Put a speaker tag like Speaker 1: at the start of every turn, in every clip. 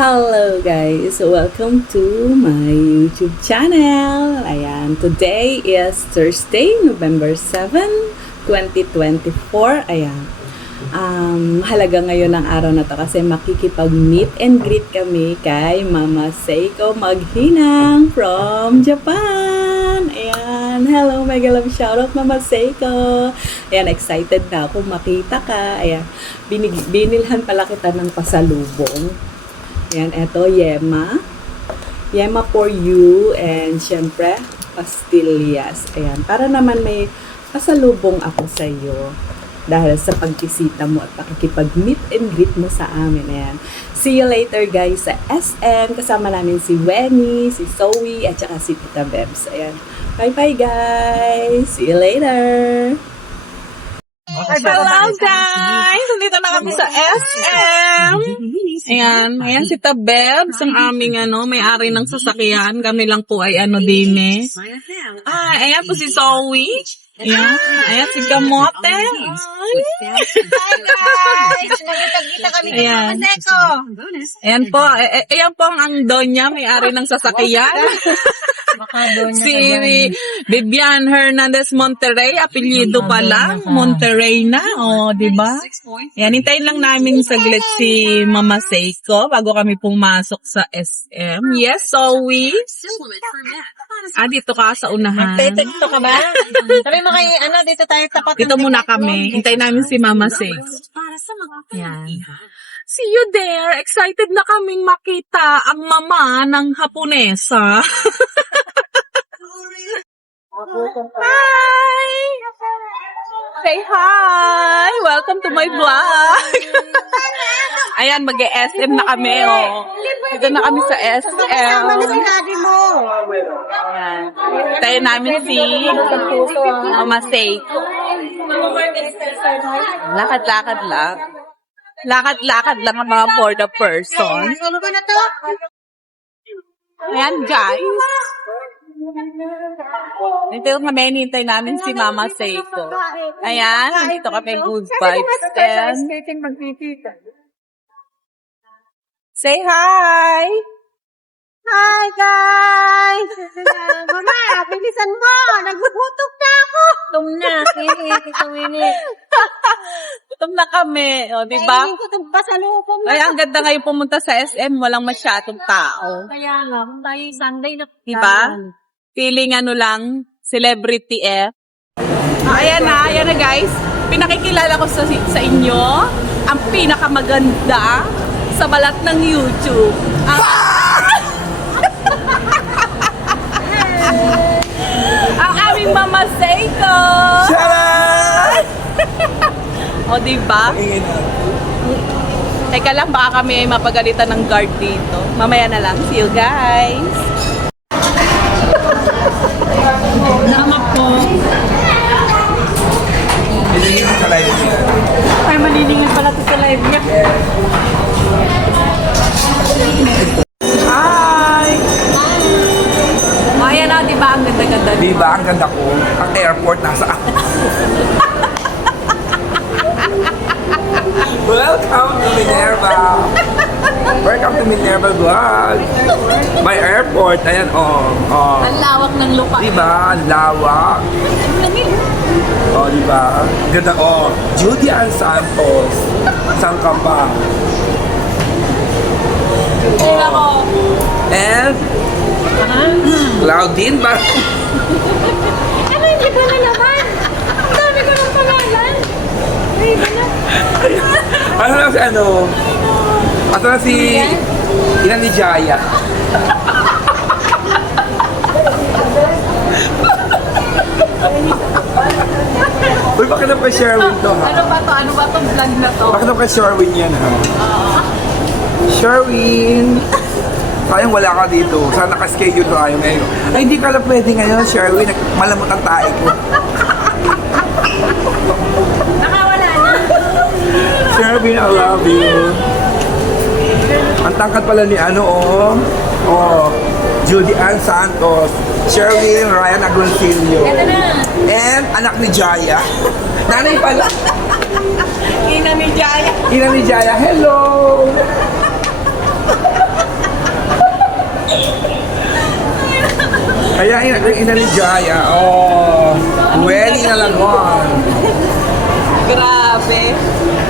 Speaker 1: Hello guys! Welcome to my YouTube channel. Ayan, today is Thursday, November 7, 2024. Ayan. Um, halaga ngayon ang araw na to kasi makikipag-meet and greet kami kay Mama Seiko Maghinang from Japan. Ayan. Hello, mega love shoutout Mama Seiko. Ayan, excited na ako makita ka. Ayan. Binig, binilhan pala kita ng pasalubong. Ayan, eto, Yema. Yema for you. And syempre, pastillas. Ayan, para naman may pasalubong ako sa iyo dahil sa pagbisita mo at pakikipag-meet and greet mo sa amin. Ayan. See you later guys sa SM. Kasama namin si Wenny, si Zoe, at saka si Tita Bebs. Ayan. Bye-bye guys! See you later! Hello guys! Nandito na kami sa SM! Ayan, ayan si Tabebs, ang aming ano, may-ari ng sasakyan. Kami lang po ay ano din eh. Ah, ayan po si Zoe. Ayan, ayan si Gamote.
Speaker 2: Hi guys! Nagkita-kita kami kay
Speaker 1: Ayan.
Speaker 2: Mama Seco.
Speaker 1: Ayan po, ayan po ang ang Donya, may-ari ng sasakyan.
Speaker 2: Baka doon
Speaker 1: si Vivian Hernandez Monterrey, apelyido pa lang, Monterrey na, oh, di ba? Yan, hintayin lang namin saglit si Mama Seiko bago kami pumasok sa SM. Yes, Zoe. Ah, dito ka sa unahan.
Speaker 2: Tetekto ka ba? Sabi mo kay, ano, dito tayo tapat.
Speaker 1: Dito muna kami. Hintayin namin si Mama Seiko. Yan. See you there. Excited na kaming makita ang mama ng Haponesa. hi! Say hi! Welcome to my vlog! Ayan, mag-SM na kami, oh. Dito na kami sa SM.
Speaker 2: Daddy mo.
Speaker 1: Ayan. Tayo namin si Mama Seiko. Lakad-lakad lang. Lakad-lakad lang ang mga for the person.
Speaker 2: Ano ba na to?
Speaker 1: Ayan, guys. Dito kami, hinintay namin si Mama Seiko. Ayan, dito kami good vibes. And say hi!
Speaker 2: Hi guys! Mama, bilisan mo. Nagbubutok na ako. Tum na.
Speaker 1: Gutom na kami, o, di ba?
Speaker 2: Kainin ko itong pasalubong
Speaker 1: Ay, ang ganda ngayon pumunta sa SM, walang masyadong tao.
Speaker 2: Kaya nga, kung tayo Sunday na.
Speaker 1: Di ba? Feeling ano lang, celebrity eh. Ah, ayan na, ayan na guys. Pinakikilala ko sa, sa inyo ang pinakamaganda sa balat ng YouTube. Ang, ang aming Mama Seiko. O, di ba? Teka lang, baka kami ay mapagalitan ng guard dito. Mamaya na lang. See you guys!
Speaker 3: Mo sa live niya.
Speaker 1: Ay, maniningin pala to sa live niya. Hi! Maya na, di ba? Ang ganda-ganda
Speaker 3: Di ba, ang ganda ko? Ang airport nasa ako. Welcome to Minerva! Welcome to Minerva Vlog! May airport, ayan oh. oh.
Speaker 1: Ang lawak ng lupa.
Speaker 3: Di ba? Ang lawak. Oh, di ba? Ganda, oh. Judy Ann Santos. Saan ka?
Speaker 1: Tingnan ko.
Speaker 3: And, Claudine ba?
Speaker 2: Ano hindi ko na naman? Ang dami ko ng pangalan. Ay, ba na?
Speaker 3: Ano lang si ano? Ato na si... Ilan ni Jaya? Uy, bakit na kay Sherwin to ha?
Speaker 1: Ano ba to? Ano ba tong vlog na to?
Speaker 3: Bakit na kay Sherwin yan ha? Sherwin! Sayang wala ka dito. Sana naka-schedule tayo ngayon. Ay, hindi ka lang pwede ngayon, Sherwin. Malamot ang tae ko.
Speaker 2: Nakawala na.
Speaker 3: Sherwin, I love you. Ang tangkad pala ni ano, oh, oh, Judy Ann Santos, Sherwin Ryan Agoncillo.
Speaker 2: Ito na.
Speaker 3: And anak ni Jaya. Nanay pala.
Speaker 1: Ina ni Jaya.
Speaker 3: Ina ni Jaya, hello! Kaya ina, ina ni Jaya, oh, wedding na lang on.
Speaker 1: Grabe.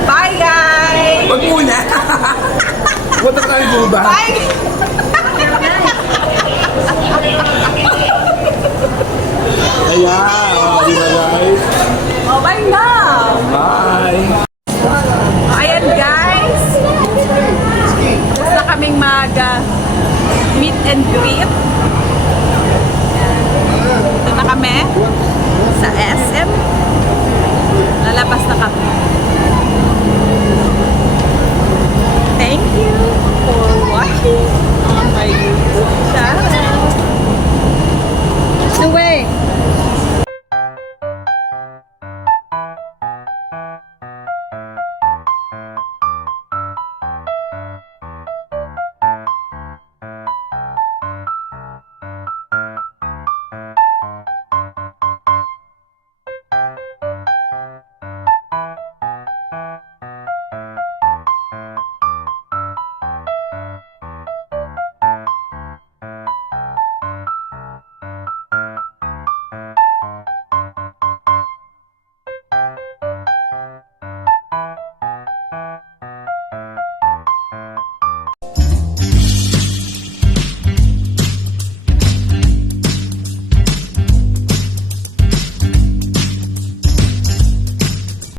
Speaker 1: Bye, guys!
Speaker 3: Wag muna. Punta tayo buba.
Speaker 1: Bye!
Speaker 3: Ayan, oh, di ba guys?
Speaker 1: Oh, bye na!
Speaker 3: Bye.
Speaker 1: Ayan guys. Gusto kaming mag uh, meet and greet.